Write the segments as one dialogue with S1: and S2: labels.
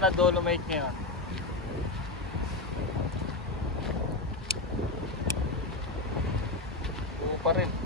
S1: na dolomite ngayon. Buo pa rin.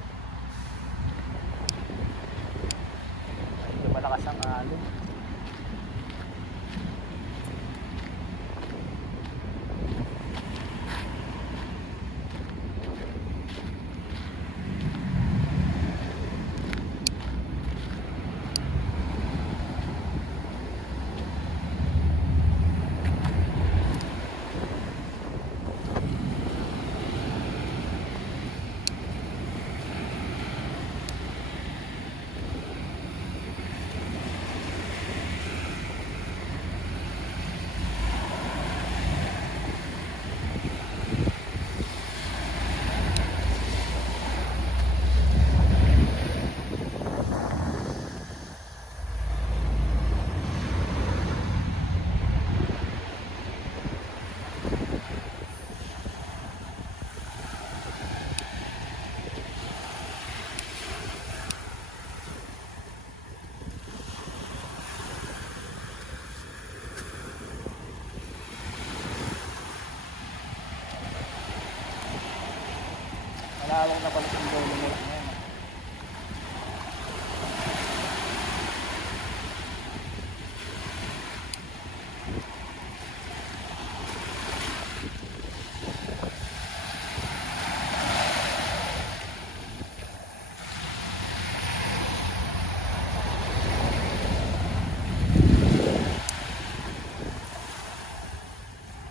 S1: Malalong na pala yung dolomite ngayon.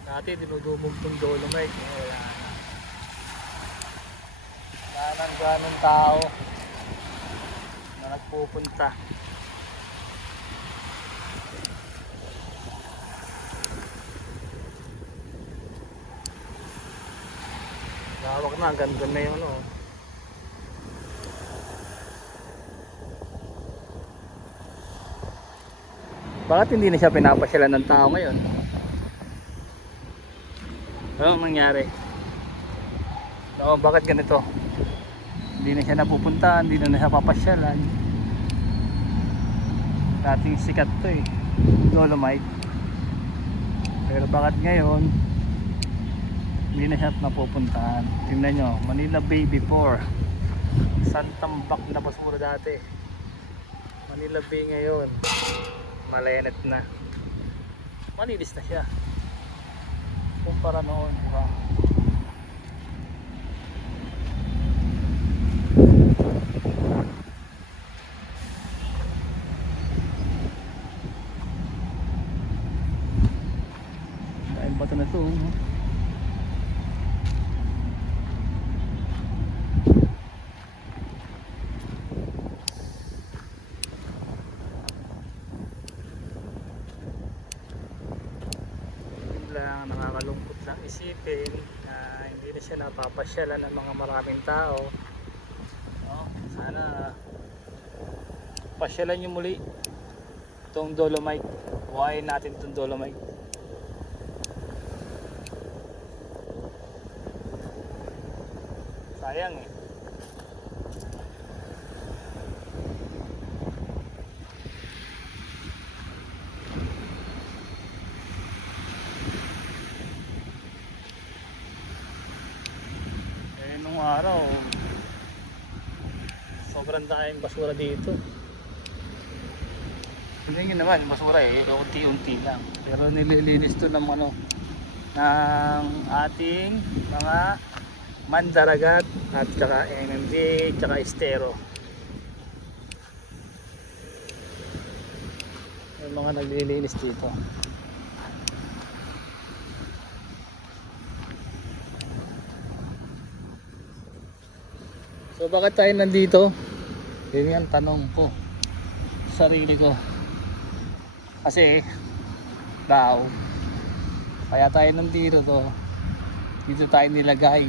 S1: Dati dinudumog tong dolomite, eh, wala nang ganong tao na nagpupunta. Lawak na, ganda na yun oh. Bakit hindi na siya pinapasyalan ng tao ngayon? Ano nangyari? Oo, bakit ganito? Hindi na siya napupunta, hindi na, siya papasyalan. Dating sikat to eh, Dolomite. Pero bakit ngayon, hindi na siya napupuntahan. Tingnan nyo, Manila Bay before. Santambak na basura dati. Manila Bay ngayon, malenet na. Malinis na siya. Kumpara noon, di Dahil bato na to. Yun lang nakakalungkot lang isipin na hindi na siya napapasyalan ng mga maraming tao. Sana pasyalan niyo muli itong Dolomite. Buhayin natin itong Dolomite. Sayang eh. Eh nung araw sobrang daming basura dito. Hindi naman, basura eh, unti-unti lang. Pero nililinis to ng ano, ng ating mga mandaragat at saka MMD, saka estero. Yung mga naglilinis dito. So bakit tayo nandito? Yun yung tanong ko sa sarili ko. Kasi daw kaya tayo nandito to. Dito tayo nilagay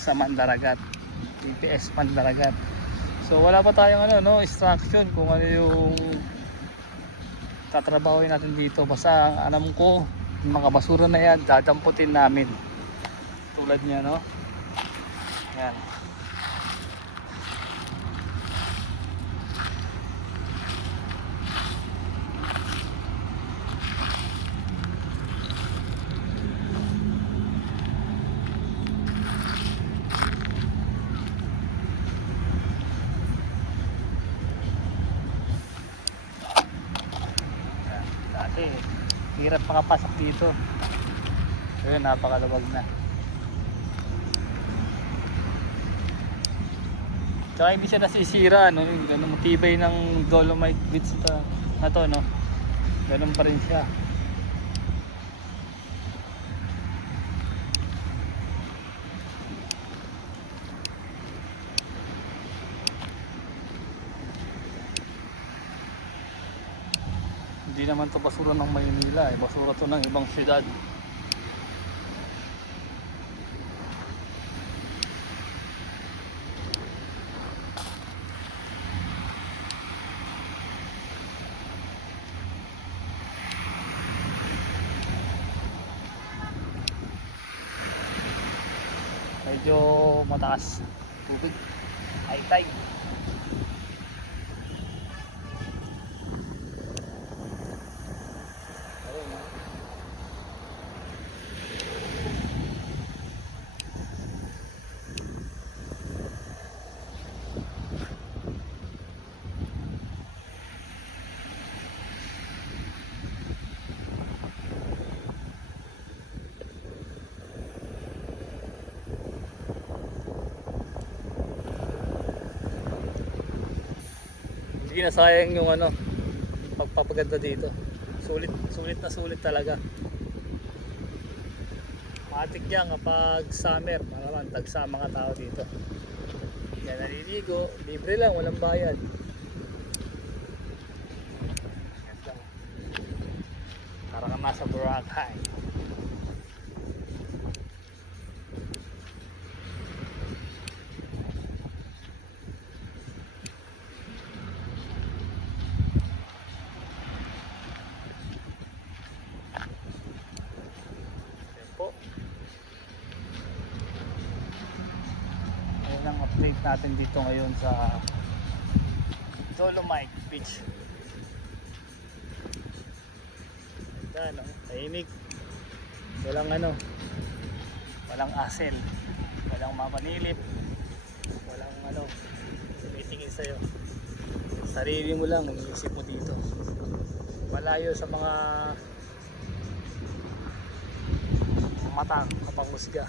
S1: sa Mandaragat. TPS Mandaragat. So wala pa tayong ano no instruction kung ano yung tatrabahoin natin dito. Basta alam ko yung mga basura na yan dadamputin namin. Tulad niya no? Yan mahirap makapasok dito. Ayun, napakaluwag na. Tsaka hindi siya nasisira, no? Yung ganun tibay ng dolomite bits na to, no? Ganun pa rin siya. Hindi naman to basura ng Maynila, eh. basura to ng ibang syudad. Medyo mataas tubig. High tide. Hindi na sayang yung ano, pagpapaganda dito. Sulit, sulit na sulit talaga. Matik yan kapag summer, malaman, tagsa mga tao dito. Yan naliligo, libre lang, walang bayad. Para ka nasa Boracay. Natin dito ngayon sa Dolomite Beach. Ganda, no? Tahimik. Walang ano, walang asel, walang mamanilip, walang ano, tumitingin sa'yo. Sarili mo lang, iniisip mo dito. Malayo sa mga mata kapanghusga